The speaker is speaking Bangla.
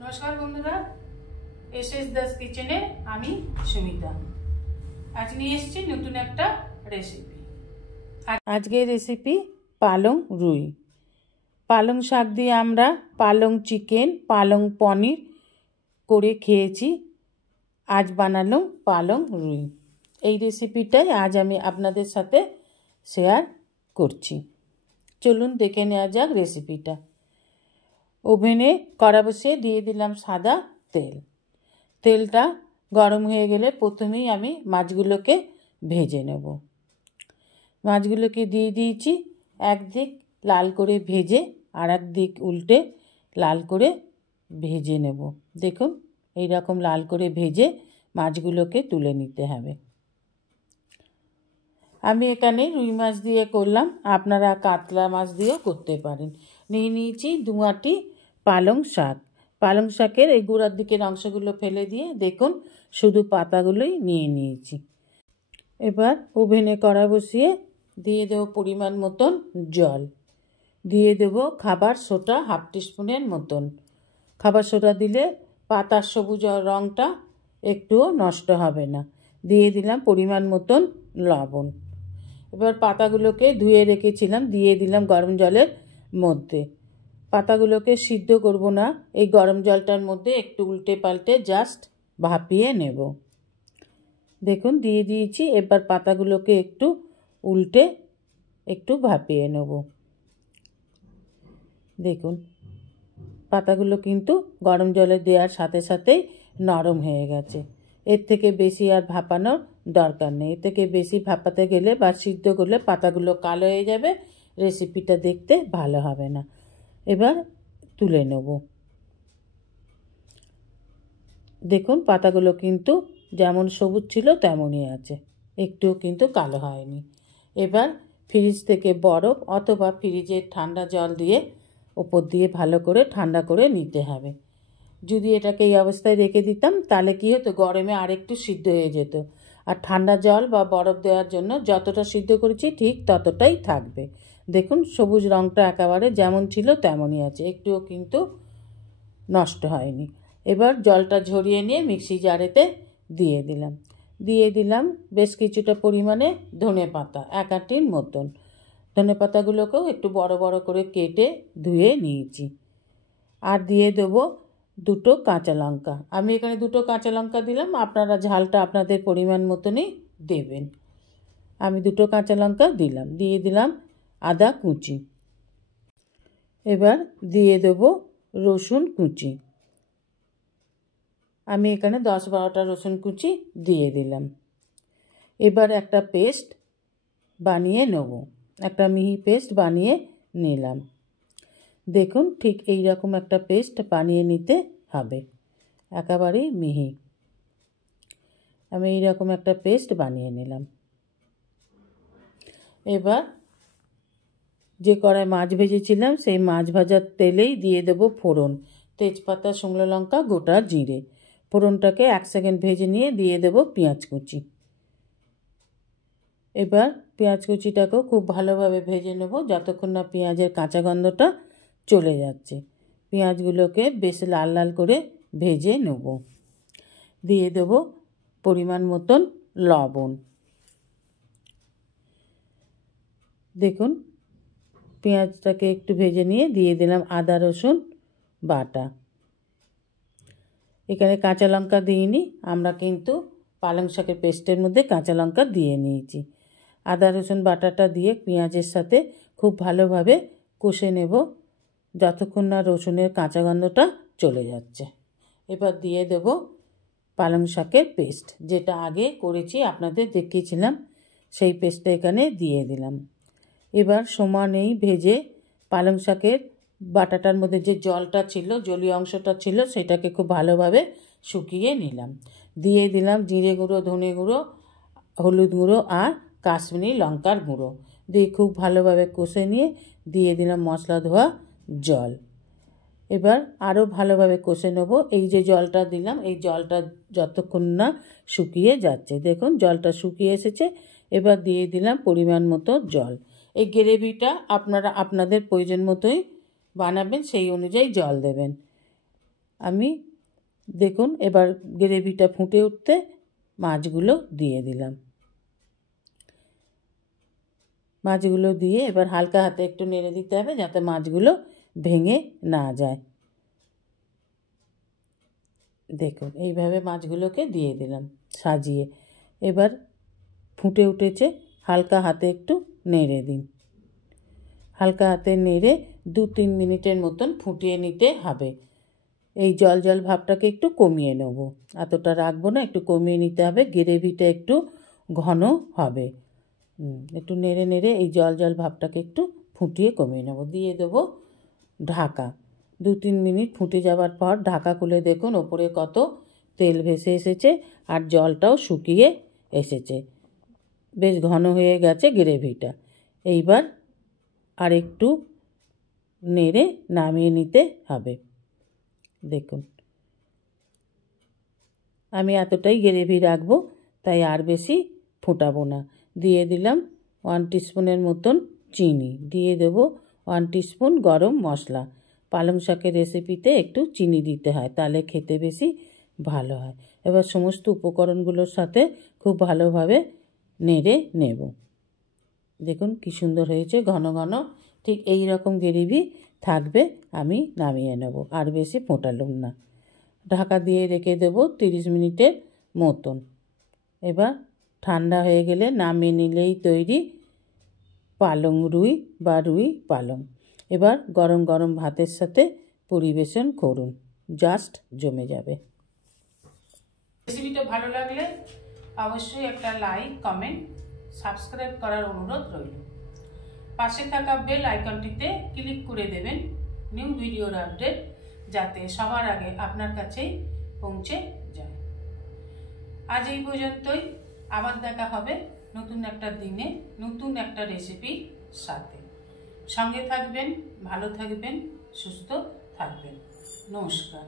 নমস্কার বন্ধুরা, এসএস দাস কিচেনে আমি সুমিতা আজ নিয়ে এসেছি নতুন একটা রেসিপি। আজকের রেসিপি পালং রুই। পালং শাক দিয়ে আমরা পালং চিকেন, পালং পনির করে খেয়েছি। আজ বানালাম পালং রুই। এই রেসিপিটাই আজ আমি আপনাদের সাথে শেয়ার করছি। চলুন দেখে নেওয়া যাক রেসিপিটা। ওভেনে কড়া বসিয়ে দিয়ে দিলাম সাদা তেল। তেলটা গরম হয়ে গেলে প্রথমেই আমি মাছগুলোকে ভেজে নেব। মাছগুলোকে দিয়ে দিয়েছি, একদিক লাল করে ভেজে আর একদিক উল্টে লাল করে ভেজে নেব। দেখুন এই রকম লাল করে ভেজে মাছগুলোকে তুলে নিতে হবে। আমি এখানে রুই মাছ দিয়ে করলাম, আপনারা কাতলা মাছ দিয়েও করতে পারেন। নিয়ে নিয়েছি 2 আঁটি পালং শাক। পালং শাকের এই গোড়ার দিকের অংশগুলো ফেলে দিয়ে দেখুন শুধু পাতাগুলোই নিয়ে নিয়েছি। এবার ওভেনে কড়া বসিয়ে দিয়ে দেবো পরিমাণ মতন জল, দিয়ে দেবো খাবার সোডা 1/2 টিস্পুনের মতন। খাবার সোডা দিলে পাতার সবুজ রঙটা একটুও নষ্ট হবে না। দিয়ে দিলাম পরিমাণ মতন লবণ। এবার পাতাগুলোকে ধুয়ে রেখেছিলাম দিয়ে দিলাম গরম জলের মধ্যে। পাতাগুলোকে সিদ্ধ করব না, এই গরম জলটার মধ্যে একটু উল্টে পাল্টে জাস্ট ভাপিয়ে নেব। দেখুন দিয়ে দিয়েছি। এবার পাতাগুলোকে একটু উল্টে একটু ভাপিয়ে নেব। দেখুন পাতাগুলো কিন্তু গরম জলে দেওয়ার সাথে সাথেই নরম হয়ে গেছে। এর থেকে বেশি আর ভাপানোর দরকার নেই। এর থেকে বেশি ভাপাতে গেলে বা সিদ্ধ করলে পাতাগুলো কালো হয়ে যাবে, রেসিপিটা দেখতে ভালো হবে না। এবার তুলে নেব। দেখুন পাতাগুলো কিন্তু যেমন সবুজ ছিল তেমনই আছে, একটুও কিন্তু কালো হয়নি। এবার ফ্রিজ থেকে বরফ অথবা ফ্রিজের ঠান্ডা জল দিয়ে ওপর দিয়ে ভালো করে ঠান্ডা করে নিতে হবে। যদি এটাকে এই অবস্থায় রেখে দিতাম তাহলে কী হতো, গরমে আরেকটু সিদ্ধ হয়ে যেত। আর ঠান্ডা জল বা বরফ দেওয়ার জন্য যতটা সিদ্ধ করেছি ঠিক ততটাই থাকবে। দেখুন সবুজ রঙটা একেবারে যেমন ছিল তেমনই আছে, একটুও কিন্তু নষ্ট হয়নি। এবার জলটা ঝরিয়ে নিয়ে মিক্সি জারেতে দিয়ে দিলাম বেশ কিছুটা পরিমাণে ধনে পাতা, 1 আঁটির মতন। ধনে পাতাগুলোকেও একটু বড় বড় করে কেটে ধুয়ে নিয়েছি। আর দিয়ে দেবো 2 কাঁচা লঙ্কা। আমি এখানে 2 কাঁচা লঙ্কা দিলাম, আপনারা ঝালটা আপনাদের পরিমাণ মতনই দেবেন। আমি 2 কাঁচা লঙ্কা দিলাম। দিয়ে দিলাম আদা কুচি। এবার দিয়ে দেবো রসুন কুচি। আমি এখানে 10-12টা রসুন কুচি দিয়ে দিলাম। এবার একটা পেস্ট বানিয়ে নেব, একটা মিহি পেস্ট বানিয়ে নিলাম। দেখুন ঠিক এই রকম একটা পেস্ট বানিয়ে নিতে হবে, একেবারেই মিহি। আমি এই রকম একটা পেস্ট বানিয়ে নিলাম। এবার যে কড়ায় মাছ ভেজেছিলাম সেই মাছ ভাজার তেলেই দিয়ে দেবো ফোড়ন, তেজপাতা, শুকনো লঙ্কা, গোটা জিরে। ফোড়নটাকে 1 সেকেন্ড ভেজে নিয়ে দিয়ে দেবো পেঁয়াজ কুচি। এবার পেঁয়াজ কুচিটাকেও খুব ভালোভাবে ভেজে নেব যতক্ষণ না পেঁয়াজের কাঁচা গন্ধটা চলে যাচ্ছে। পেঁয়াজগুলোকে বেশ লাল লাল করে ভেজে নেব। দিয়ে দেব পরিমাণ মতন লবণ। দেখুন পেঁয়াজটাকে একটু ভেজে নিয়ে দিয়ে দিলাম আদা রসুন বাটা। এখানে কাঁচা লঙ্কা দিইনি, আমরা কিন্তু পালং শাকের পেস্টের মধ্যে কাঁচা লঙ্কা দিয়ে নিয়েছি। আদা রসুন বাটাটা দিয়ে পেঁয়াজের সাথে খুব ভালোভাবে কষে নেব যতক্ষণ না রসুনের কাঁচা গন্ধটা চলে যাচ্ছে। এবার দিয়ে দেব পালং শাকের পেস্ট, যেটা আগে করেছি আপনাদের দেখিয়েছিলাম, সেই পেস্টটা এখানে দিয়ে দিলাম। এবার সমানেই ভেজে পালং শাকের বাটাটার মধ্যে যে জলটা ছিল, জলীয় অংশটা ছিল, সেটাকে খুব ভালোভাবে শুকিয়ে নিলাম। দিয়ে দিলাম জিরে গুঁড়ো, ধনে গুঁড়ো, হলুদ গুঁড়ো আর কাশ্মীরি লঙ্কার গুঁড়ো। দিয়ে খুব ভালোভাবে কষে নিয়ে দিয়ে দিলাম মশলা ধোয়া জল। এবার আরও ভালোভাবে কষে নেব। এই যে জলটা দিলাম, এই জলটা যতক্ষণ না শুকিয়ে যাচ্ছে। দেখুন জলটা শুকিয়ে এসেছে। এবার দিয়ে দিলাম পরিমাণ মতো জল। এই গ্রেভিটা আপনারা আপনাদের প্রয়োজন মতোই বানাবেন, সেই অনুযায়ী জল দেবেন। আমি দেখুন এবার গ্রেভিটা ফুটে উঠতে মাছগুলো দিয়ে দিলাম। মাছগুলো দিয়ে এবার হালকা হাতে একটু নেড়ে দিতে হবে যাতে মাছগুলো ভেঙে না যায়। দেখুন এইভাবে মাছগুলোকে দিয়ে দিলাম সাজিয়ে। এবার ফুটে উঠেছে, হালকা হাতে একটু নেড়ে দিন। হালকা হাতে নেড়ে 2-3 মিনিটের মতন ফুটিয়ে নিতে হবে। এই জল জল ভাবটাকে একটু কমিয়ে নেব, এতটা রাখবো না, একটু কমিয়ে নিতে হবে। গ্রেভিটা একটু ঘন হবে। একটু নেড়ে নেড়ে এই জল জল ভাবটাকে একটু ফুটিয়ে কমিয়ে নেব। দিয়ে দেবো ঢাকা। 2-3 মিনিট ফুটে যাওয়ার পর ঢাকা খুলে দেখুন ওপরে কত তেল ভেসে এসেছে আর জলটাও শুকিয়ে এসেছে, বেশ ঘন হয়ে গেছে গ্রেভিটা। এইবার আর একটু নেড়ে নামিয়ে নিতে হবে। দেখুন আমি এতটাই গ্রেভি রাখবো, তাই আর বেশি ফোটাবো না। দিয়ে দিলাম 1 টিস্পুনের মতন চিনি, দিয়ে দেবো 1 টিস্পুন গরম মশলা। পালং শাকের রেসিপিতে একটু চিনি দিতে হয়, তাহলে খেতে বেশি ভালো হয়। এবার সমস্ত উপকরণগুলোর সাথে খুব ভালোভাবে নেড়ে নেব। দেখুন কি সুন্দর হয়েছে, ঘন ঘন। ঠিক এই রকম গ্রেভি থাকবে, আমি নামিয়ে নেব, আর বেশি ফোটালাম না। ঢাকা দিয়ে রেখে দেব 30 মিনিটের মতন। এবার ঠান্ডা হয়ে গেলে নামিয়ে নিলেই তৈরি পালং রুই বা রুই পালং। এবার গরম গরম ভাতের সাথে পরিবেশন করুন, জাস্ট জমে যাবে। রেসিপিটা ভালো লাগলে অবশ্যই একটা লাইক, কমেন্ট, সাবস্ক্রাইব করার অনুরোধ রইল। পাশে থাকা বেল আইকনটিতে ক্লিক করে দেবেন নিউ ভিডিওর আপডেট যাতে সবার আগে আপনার কাছেই পৌঁছে যায়। আজ এই পর্যন্তই, আবার দেখা হবে নতুন একটা দিনে নতুন একটা রেসিপির সাথে। সঙ্গে থাকবেন, ভালো থাকবেন, সুস্থ থাকবেন। নমস্কার।